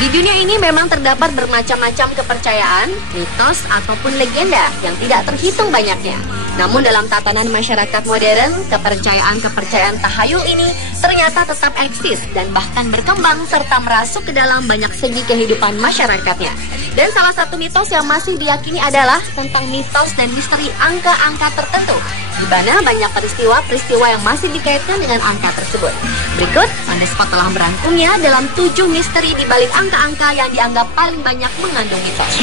Di dunia ini memang terdapat bermacam-macam kepercayaan, mitos, ataupun legenda yang tidak terhitung banyaknya. Namun dalam tatanan masyarakat modern, kepercayaan-kepercayaan tahayul ini ternyata tetap eksis dan bahkan berkembang serta merasuk ke dalam banyak segi kehidupan masyarakatnya. Dan salah satu mitos yang masih diyakini adalah tentang mitos dan misteri angka-angka tertentu, di mana banyak peristiwa-peristiwa yang masih dikaitkan dengan angka tersebut. Berikut, On The Spot telah merangkumnya dalam 7 misteri di balik angka-angka yang dianggap paling banyak mengandung mitos.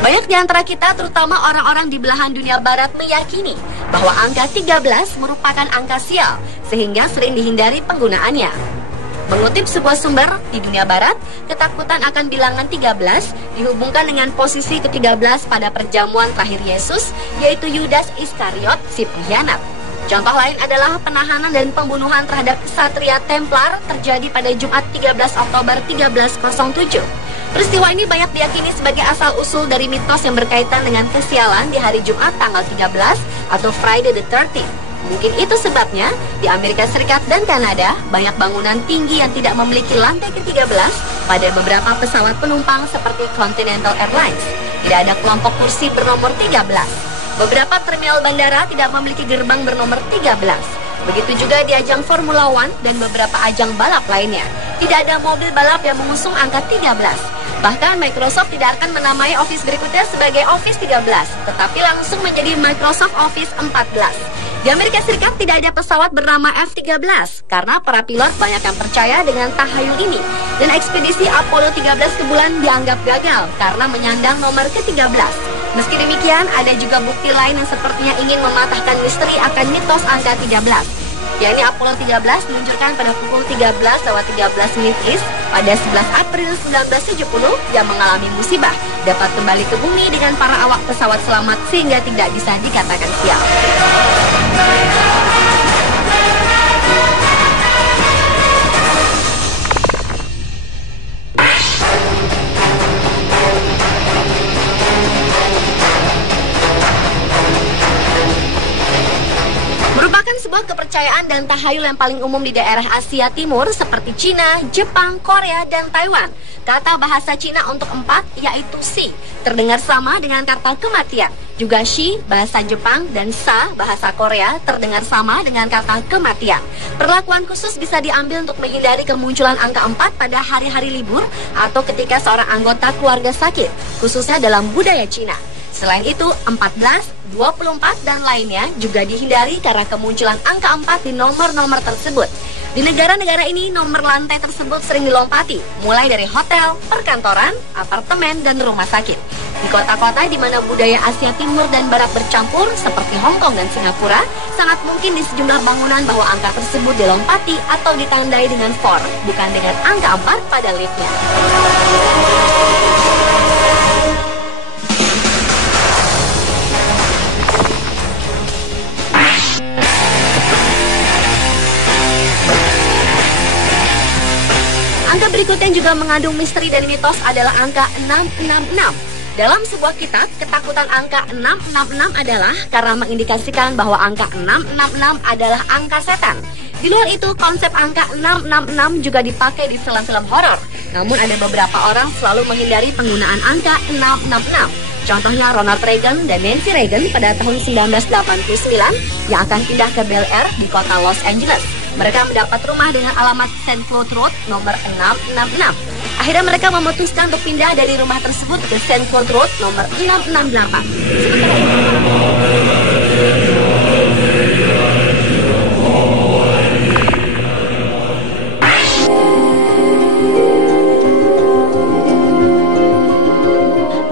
Banyak di antara kita, terutama orang-orang di belahan dunia barat, meyakini bahwa angka 13 merupakan angka sial, sehingga sering dihindari penggunaannya. Mengutip sebuah sumber di dunia barat, ketakutan akan bilangan 13 dihubungkan dengan posisi ke-13 pada perjamuan terakhir Yesus, yaitu Yudas Iskariot, si pengkhianat. Contoh lain adalah penahanan dan pembunuhan terhadap ksatria Templar terjadi pada Jumat 13 Oktober 1307. Peristiwa ini banyak diyakini sebagai asal-usul dari mitos yang berkaitan dengan kesialan di hari Jumat tanggal 13 atau Friday the 13th. Mungkin itu sebabnya di Amerika Serikat dan Kanada banyak bangunan tinggi yang tidak memiliki lantai ke-13 pada beberapa pesawat penumpang seperti Continental Airlines. Tidak ada kelompok kursi bernomor 13. Beberapa terminal bandara tidak memiliki gerbang bernomor 13. Begitu juga di ajang Formula One dan beberapa ajang balap lainnya. Tidak ada mobil balap yang mengusung angka 13. Bahkan Microsoft tidak akan menamai Office berikutnya sebagai Office 13, tetapi langsung menjadi Microsoft Office 14. Di Amerika Serikat tidak ada pesawat bernama F-13 karena para pilot banyak yang percaya dengan tahayul ini. Dan ekspedisi Apollo 13 ke bulan dianggap gagal karena menyandang nomor ke-13. Meski demikian, ada juga bukti lain yang sepertinya ingin mematahkan misteri akan mitos angka 13. Yakni Apollo 13 diluncurkan pada pukul 13:13 East pada 11 April 1970 yang mengalami musibah, dapat kembali ke bumi dengan para awak pesawat selamat sehingga tidak bisa dikatakan sial. Sebuah kepercayaan dan tahayul yang paling umum di daerah Asia Timur seperti Cina, Jepang, Korea, dan Taiwan. Kata bahasa Cina untuk 4 yaitu Si, terdengar sama dengan kata kematian. Juga Shi, bahasa Jepang, dan Sa, bahasa Korea, terdengar sama dengan kata kematian. Perlakuan khusus bisa diambil untuk menghindari kemunculan angka 4 pada hari-hari libur atau ketika seorang anggota keluarga sakit, khususnya dalam budaya Cina. Selain itu, 14, 24, dan lainnya juga dihindari karena kemunculan angka 4 di nomor-nomor tersebut. Di negara-negara ini, nomor lantai tersebut sering dilompati, mulai dari hotel, perkantoran, apartemen, dan rumah sakit. Di kota-kota di mana budaya Asia Timur dan Barat bercampur, seperti Hong Kong dan Singapura, sangat mungkin di sejumlah bangunan bahwa angka tersebut dilompati atau ditandai dengan 4, bukan dengan angka 4 pada liftnya. Angka berikutnya yang juga mengandung misteri dan mitos adalah angka 666. Dalam sebuah kitab, ketakutan angka 666 adalah karena mengindikasikan bahwa angka 666 adalah angka setan. Di luar itu, konsep angka 666 juga dipakai di film-film horor. Namun ada beberapa orang selalu menghindari penggunaan angka 666. Contohnya Ronald Reagan dan Nancy Reagan pada tahun 1989 yang akan pindah ke Bel Air di kota Los Angeles. Mereka mendapat rumah dengan alamat St. Cloud Road nomor 666. Akhirnya mereka memutuskan untuk pindah dari rumah tersebut ke St. Cloud Road nomor 668.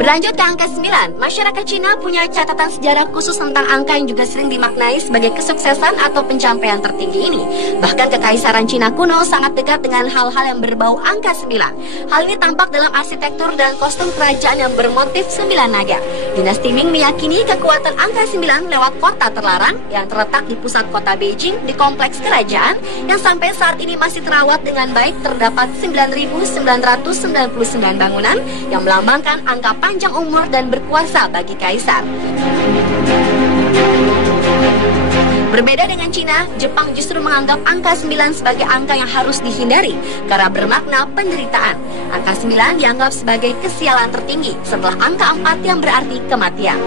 Berlanjut ke angka 9, masyarakat Cina punya catatan sejarah khusus tentang angka yang juga sering dimaknai sebagai kesuksesan atau pencapaian tertinggi ini. Bahkan kekaisaran Cina kuno sangat dekat dengan hal-hal yang berbau angka 9. Hal ini tampak dalam arsitektur dan kostum kerajaan yang bermotif 9 naga. Dinasti Ming meyakini kekuatan angka 9 lewat kota terlarang yang terletak di pusat kota Beijing di kompleks kerajaan yang sampai saat ini masih terawat dengan baik. Terdapat 9.999 bangunan yang melambangkan angka panjang umur dan berkuasa bagi kaisar. Berbeda dengan Cina, Jepang justru menganggap angka 9 sebagai angka yang harus dihindari karena bermakna penderitaan. Angka 9 dianggap sebagai kesialan tertinggi setelah angka 4 yang berarti kematian.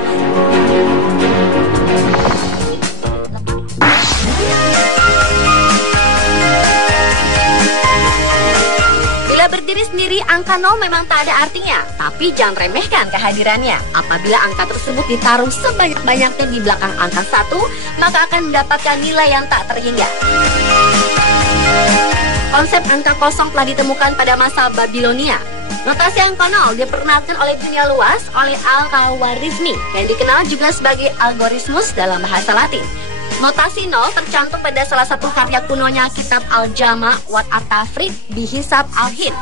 Bila berdiri sendiri, angka 0 memang tak ada artinya, tapi jangan remehkan kehadirannya. Apabila angka tersebut ditaruh sebanyak-banyaknya di belakang angka 1, maka akan mendapatkan nilai yang tak terhingga. Konsep angka kosong telah ditemukan pada masa Babilonia. Notasi angka 0 diperkenalkan oleh dunia luas oleh Al-Khawarizmi yang dikenal juga sebagai algoritmus dalam bahasa Latin. Notasi 0 tercantum pada salah satu karya kunonya kitab Al-Jama' wa At-Tafriq Bihisab Al-Hind,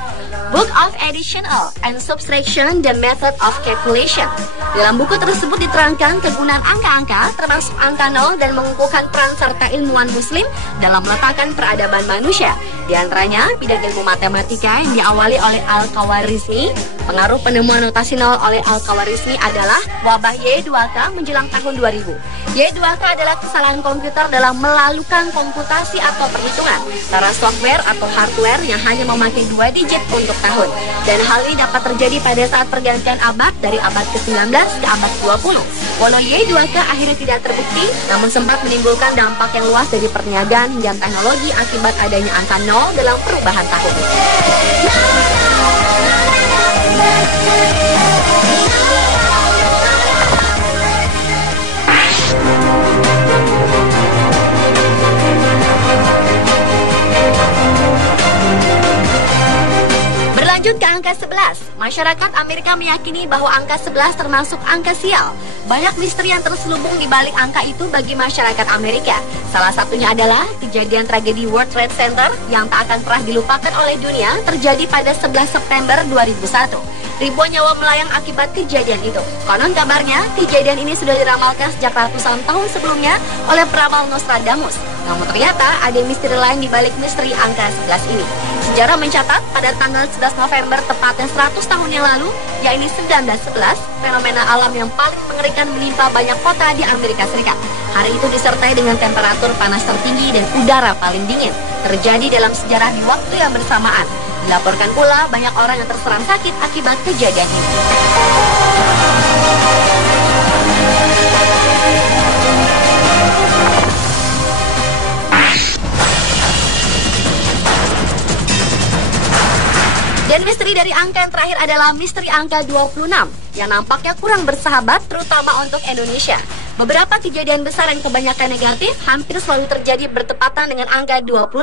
Book of Additional and Subtraction, The Method of Calculation. Dalam buku tersebut diterangkan kegunaan angka-angka termasuk angka 0 dan mengukuhkan peran serta ilmuwan muslim dalam meletakkan peradaban manusia. Di antaranya bidang ilmu matematika yang diawali oleh Al-Khawarizmi. Pengaruh penemuan notasi 0 oleh Al-Khawarizmi adalah wabah Y2K menjelang tahun 2000. Y2K adalah kesalahan komputer dalam melakukan komputasi atau perhitungan antara software atau hardware yang hanya memakai 2 digit untuk tahun. Dan hal ini dapat terjadi pada saat pergantian abad dari abad ke-19 ke abad ke-20. Walau Y2K akhirnya tidak terbukti, namun sempat menimbulkan dampak yang luas dari perniagaan hingga teknologi akibat adanya angka 0 dalam perubahan tahun. Berlanjut ke angka 11, masyarakat Amerika meyakini bahwa angka 11 termasuk angka sial. Banyak misteri yang terselubung di balik angka itu bagi masyarakat Amerika. Salah satunya adalah kejadian tragedi World Trade Center yang tak akan pernah dilupakan oleh dunia terjadi pada 11 September 2001. Ribuan nyawa melayang akibat kejadian itu. Konon kabarnya, kejadian ini sudah diramalkan sejak ratusan tahun sebelumnya oleh peramal Nostradamus. Namun ternyata ada misteri lain di balik misteri angka 11 ini. Sejarah mencatat pada tanggal 11 November tepatnya 100 tahun yang lalu, yakni 1911, fenomena alam yang paling mengerikan menimpa banyak kota di Amerika Serikat. Hari itu disertai dengan temperatur panas tertinggi dan udara paling dingin. Terjadi dalam sejarah di waktu yang bersamaan. Dilaporkan pula banyak orang yang terserang sakit akibat kejadian ini. Dan misteri dari angka yang terakhir adalah misteri angka 26 yang nampaknya kurang bersahabat terutama untuk Indonesia. Beberapa kejadian besar yang kebanyakan negatif hampir selalu terjadi bertepatan dengan angka 26.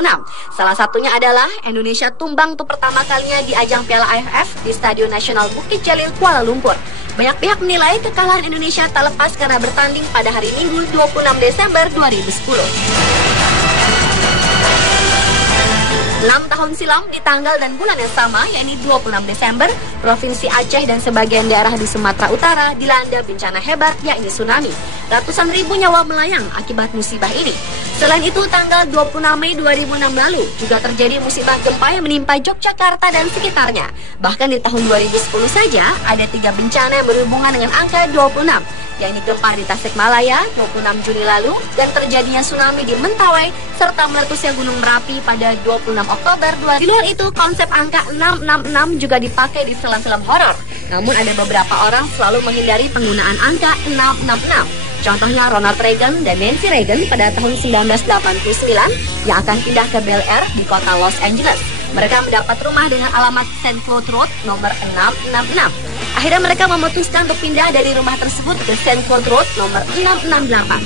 Salah satunya adalah Indonesia tumbang untuk pertama kalinya di ajang Piala AFF di Stadion Nasional Bukit Jalil, Kuala Lumpur. Banyak pihak menilai kekalahan Indonesia tak lepas karena bertanding pada hari Minggu 26 Desember 2010. 6 tahun silam di tanggal dan bulan yang sama, yakni 26 Desember, Provinsi Aceh dan sebagian daerah di Sumatera Utara dilanda bencana hebat, yakni tsunami. Ratusan ribu nyawa melayang akibat musibah ini. Selain itu, tanggal 26 Mei 2006 lalu juga terjadi musibah gempa yang menimpa Yogyakarta dan sekitarnya. Bahkan di tahun 2010 saja ada 3 bencana yang berhubungan dengan angka 26. Yakni gempa di Tasikmalaya 26 Juni lalu dan terjadinya tsunami di Mentawai serta meletusnya Gunung Merapi pada 26 Oktober 2000. Di luar itu, konsep angka 666 juga dipakai di film-film horor. Namun ada beberapa orang selalu menghindari penggunaan angka 666. Contohnya Ronald Reagan dan Nancy Reagan pada tahun 1989 yang akan pindah ke Bel Air di kota Los Angeles. Mereka mendapat rumah dengan alamat St. Cloud Road nomor 666. Akhirnya mereka memutuskan untuk pindah dari rumah tersebut ke St. Cloud Road nomor 668.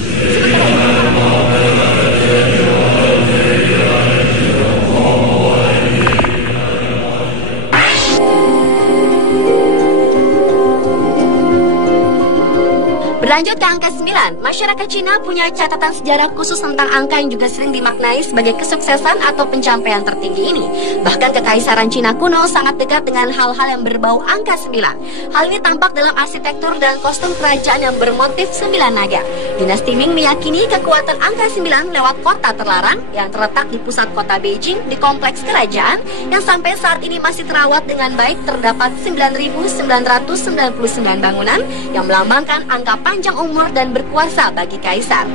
Berlanjut ke angka 9, masyarakat Cina punya catatan sejarah khusus tentang angka yang juga sering dimaknai sebagai kesuksesan atau pencapaian tertinggi ini. Bahkan kekaisaran Cina kuno sangat dekat dengan hal-hal yang berbau angka 9. Hal ini tampak dalam arsitektur dan kostum kerajaan yang bermotif 9 naga. Dinasti Ming meyakini kekuatan angka 9 lewat kota terlarang yang terletak di pusat kota Beijing di kompleks kerajaan yang sampai saat ini masih terawat dengan baik. Terdapat 9.999 bangunan yang melambangkan angka panjang umur dan berkuasa bagi kaisar.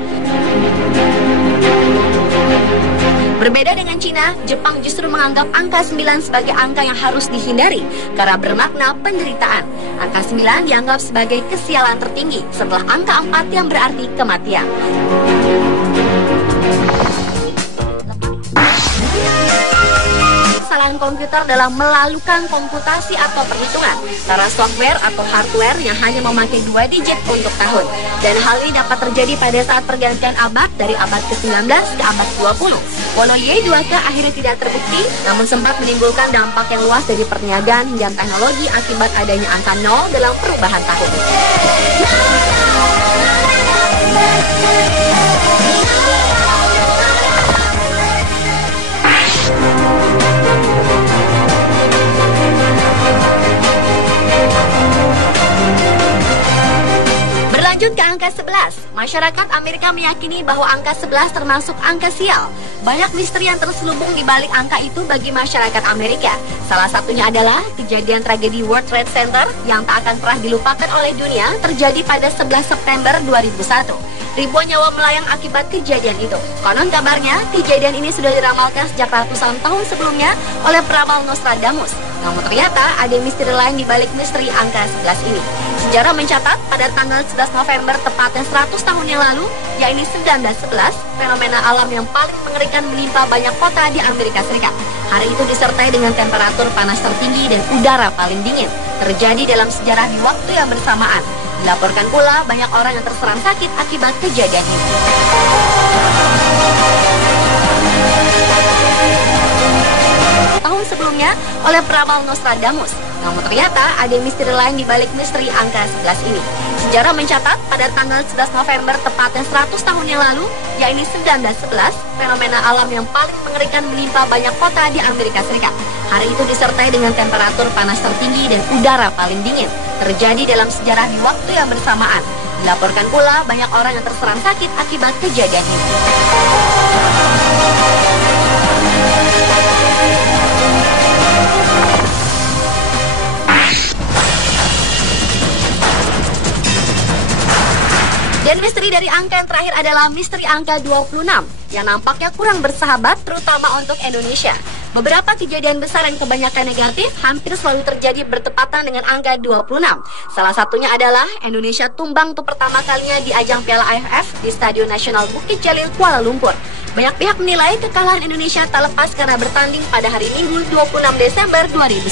Berbeda dengan Cina, Jepang justru menganggap angka 9 sebagai angka yang harus dihindari karena bermakna penderitaan. Angka 9 dianggap sebagai kesialan tertinggi setelah angka 4 yang berarti kematian. Kesalahan komputer dalam melakukan komputasi atau perhitungan karena software atau hardware yang hanya memakai 2 digit untuk tahun. Dan hal ini dapat terjadi pada saat pergantian abad dari abad ke-19 ke abad 20. Walau Y2K akhirnya tidak terbukti, namun sempat menimbulkan dampak yang luas dari perniagaan hingga teknologi akibat adanya angka 0 dalam perubahan tahun. Lanjut ke angka 11, masyarakat Amerika meyakini bahwa angka 11 termasuk angka sial. Banyak misteri yang terselubung di balik angka itu bagi masyarakat Amerika. Salah satunya adalah kejadian tragedi World Trade Center yang tak akan pernah dilupakan oleh dunia terjadi pada 11 September 2001. Ribuan nyawa melayang akibat kejadian itu. Konon kabarnya, kejadian ini sudah diramalkan sejak ratusan tahun sebelumnya oleh peramal Nostradamus. Namun ternyata ada misteri lain di balik misteri angka 11 ini. Sejarah mencatat pada tanggal 11 November tepatnya 100 tahun yang lalu, yaitu 1911, fenomena alam yang paling mengerikan menimpa banyak kota di Amerika Serikat. Hari itu disertai dengan temperatur panas tertinggi dan udara paling dingin. Terjadi dalam sejarah di waktu yang bersamaan. Dilaporkan pula banyak orang yang terserang sakit akibat kejadian ini. Tahun sebelumnya oleh peramal Nostradamus. Namun ternyata ada misteri lain di balik misteri angka 11 ini. Sejarah mencatat pada tanggal 11 November tepatnya 100 tahun yang lalu, yaitu 1911, fenomena alam yang paling mengerikan menimpa banyak kota di Amerika Serikat. Hari itu disertai dengan temperatur panas tertinggi dan udara paling dingin. Terjadi dalam sejarah di waktu yang bersamaan. Dilaporkan pula banyak orang yang terserang sakit akibat kejadian ini. Dan misteri dari angka yang terakhir adalah misteri angka 26 yang nampaknya kurang bersahabat terutama untuk Indonesia. Beberapa kejadian besar yang kebanyakan negatif hampir selalu terjadi bertepatan dengan angka 26. Salah satunya adalah Indonesia tumbang untuk pertama kalinya di ajang Piala AFF di Stadion Nasional Bukit Jalil, Kuala Lumpur. Banyak pihak menilai kekalahan Indonesia tak lepas karena bertanding pada hari Minggu 26 Desember 2010.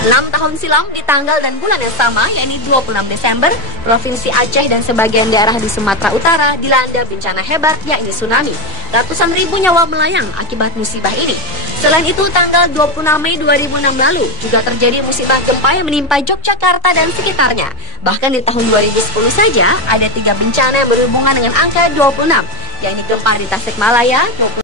6 tahun silam di tanggal dan bulan yang sama, yaitu 26 Desember, Provinsi Aceh dan sebagian daerah di Sumatera Utara dilanda bencana hebat, yaitu tsunami. Ratusan ribu nyawa melayang akibat musibah ini. Selain itu, tanggal 26 Mei 2006 lalu juga terjadi musibah gempa yang menimpa Yogyakarta dan sekitarnya. Bahkan di tahun 2010 saja ada 3 bencana yang berhubungan dengan angka 26, yaitu gempa di Tasikmalaya,